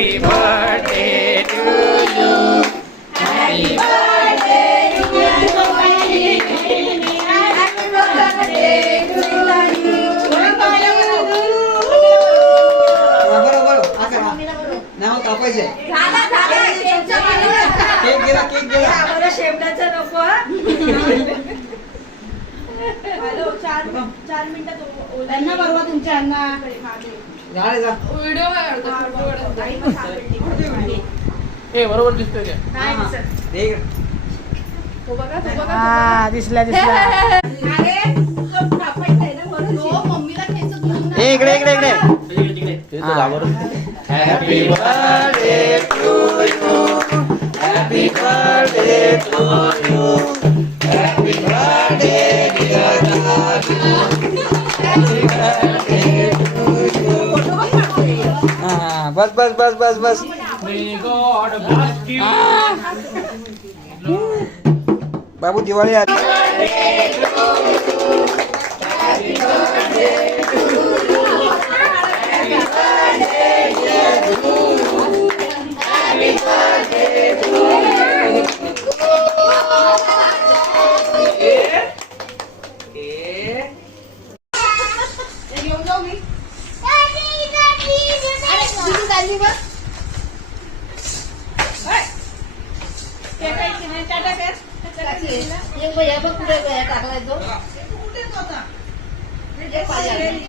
Happy birthday to you. Happy birthday to you. Happy birthday to you. नाव कापायचे झाला cake गेला बरं शेवटाचा नको हॅलो 4 मिनिटात त्यांना बरोबर तुमच्या अण्णा झाले जा व्हिडिओ काय ए बरोबर दिसतोय का नाही दिसत. दे इकडे. तो बघा हा दिसला दिसला मम्मीला घ्यायचं ए, इकडे happy birthday to you happy birthday to you happy birthday dear दादू हॅपी बर्थडे टू यू हा बस मे गॉड ब्लेस यू बाबू दिवाळी आली घेऊन जाऊ मी टाकलाय तो